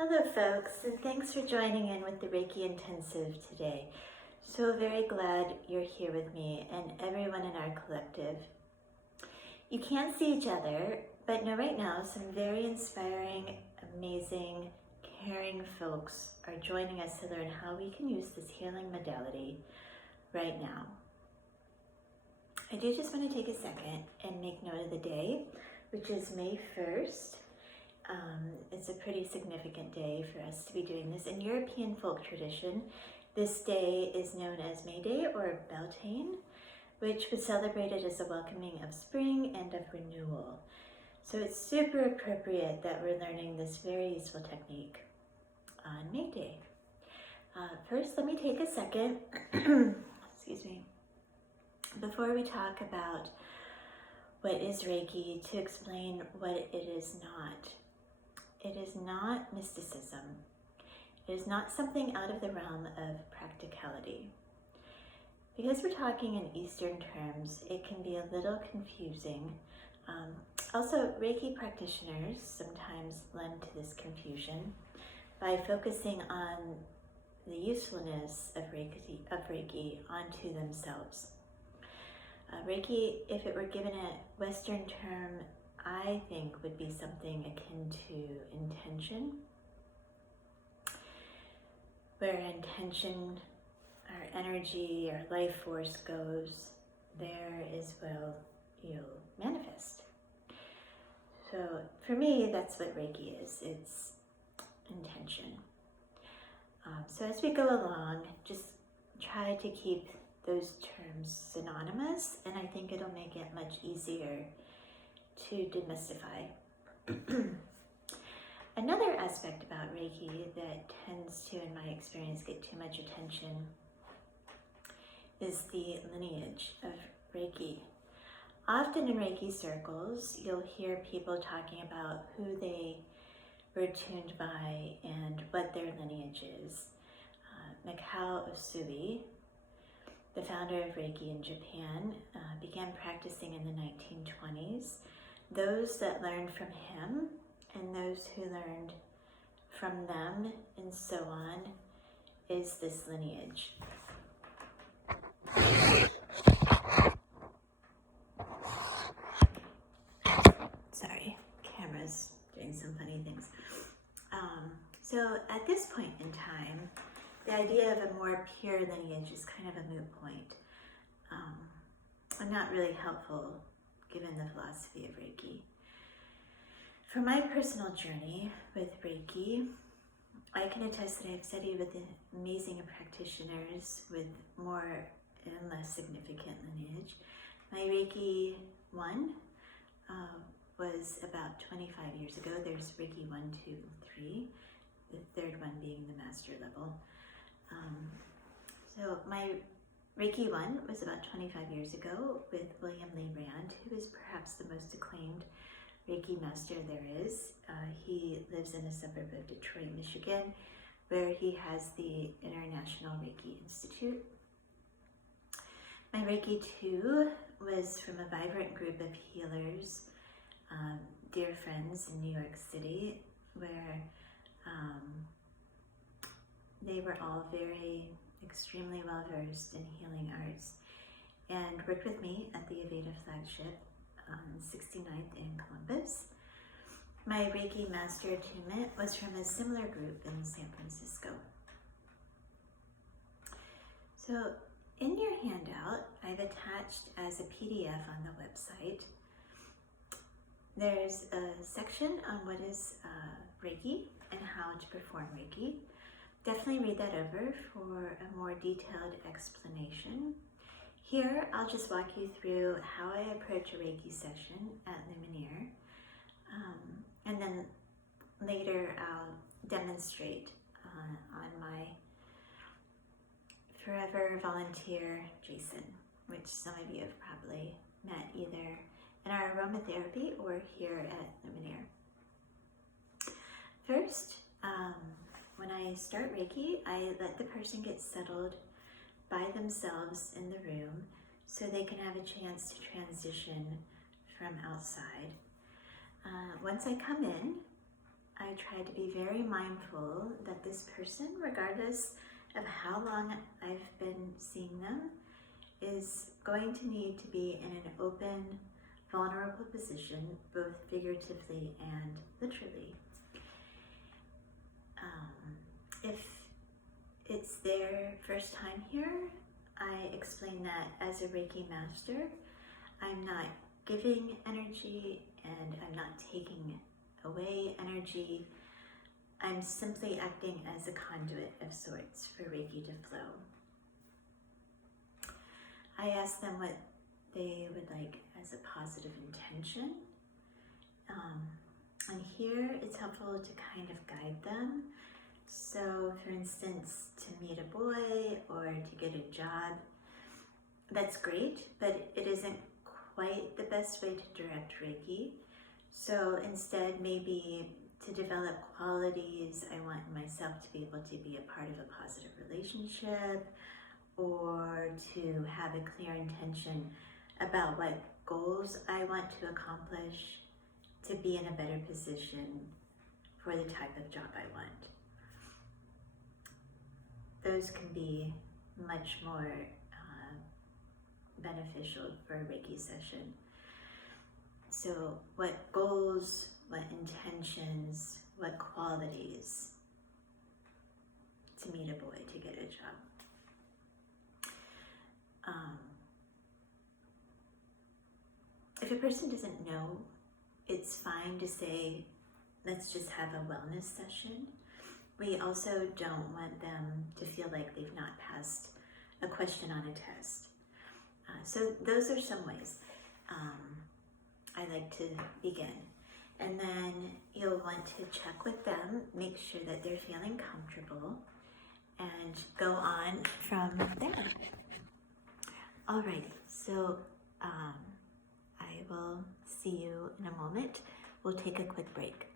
Hello folks, and thanks for joining in with the Reiki Intensive today. So very glad you're here with me and everyone in our collective. You can't see each other, but know right now some very inspiring, amazing, caring folks are joining us to learn how we can use this healing modality right now. I do just want to take a second and make note of the day, which is May 1st. It's a pretty significant day for us to be doing this. In European folk tradition, this day is known as May Day or Beltane, which was celebrated as a welcoming of spring and of renewal. So it's super appropriate that we're learning this very useful technique on May Day. First, let me take a second, excuse me, before we talk about what is Reiki, to explain what it is not. It is not mysticism. It is not something out of the realm of practicality. Because we're talking in Eastern terms, it can be a little confusing. Also, Reiki practitioners sometimes lend to this confusion by focusing on the usefulness of Reiki onto themselves. Reiki, if it were given a Western term, I think would be something akin to intention, where intention, our energy, our life force goes, there is where you'll manifest. So for me, that's what Reiki is. It's intention. So as we go along, just try to keep those terms synonymous, and I think it'll make it much easier to demystify. Another aspect about Reiki that tends to, in my experience, get too much attention is the lineage of Reiki. Often in Reiki circles, you'll hear people talking about who they were tuned by and what their lineage is. Mikao Usui, the founder of Reiki in Japan, began practicing in the 1920s. Those that learned from him and those who learned from them and so on is this lineage. Sorry, camera's doing some funny things. So at this point in time, the idea of a more pure lineage is kind of a moot point, and not really helpful given the philosophy of Reiki. For my personal journey with Reiki, I can attest that I've studied with amazing practitioners with more and less significant lineage. My Reiki 1 was about 25 years ago. There's Reiki 1, 2, 3, the third one being the master level. So my Reiki 1 was about 25 years ago with William Lee Rand, who is perhaps the most acclaimed Reiki master there is. He lives in a suburb of Detroit, Michigan, where he has the International Reiki Institute. My Reiki 2 was from a vibrant group of healers, dear friends in New York City, where they were all extremely well versed in healing arts and worked with me at the Aveda flagship on 69th in Columbus. My Reiki master attunement was from a similar group in San Francisco. So in your handout, I've attached as a PDF on the website, there's a section on what is Reiki and how to perform Reiki. Definitely read that over for a more detailed explanation. Here, I'll just walk you through how I approach a Reiki session at Luminaire, and then later I'll demonstrate on my forever volunteer, Jason, which some of you have probably met either in our aromatherapy or here at Luminaire. First, when I start Reiki, I let the person get settled by themselves in the room so they can have a chance to transition from outside. Once I come in, I try to be very mindful that this person, regardless of how long I've been seeing them, is going to need to be in an open, vulnerable position, both figuratively and literally. If it's their first time here, I explain that as a Reiki master, I'm not giving energy and I'm not taking away energy. I'm simply acting as a conduit of sorts for Reiki to flow. I ask them what they would like as a positive intention. And here it's helpful to kind of guide them. So for instance, to meet a boy or to get a job, that's great, but it isn't quite the best way to direct Reiki. So instead, maybe to develop qualities, I want myself to be able to be a part of a positive relationship, or to have a clear intention about what goals I want to accomplish to be in a better position for the type of job I want. Those can be much more beneficial for a Reiki session. So what goals, what intentions, what qualities to meet a boy, to get a job. If a person doesn't know, it's fine to say, let's just have a wellness session. We also don't want them to feel like they've not passed a question on a test. So those are some ways I like to begin. And then you'll want to check with them, make sure that they're feeling comfortable, and go on from there. Alrighty, so I will see you in a moment. We'll take a quick break.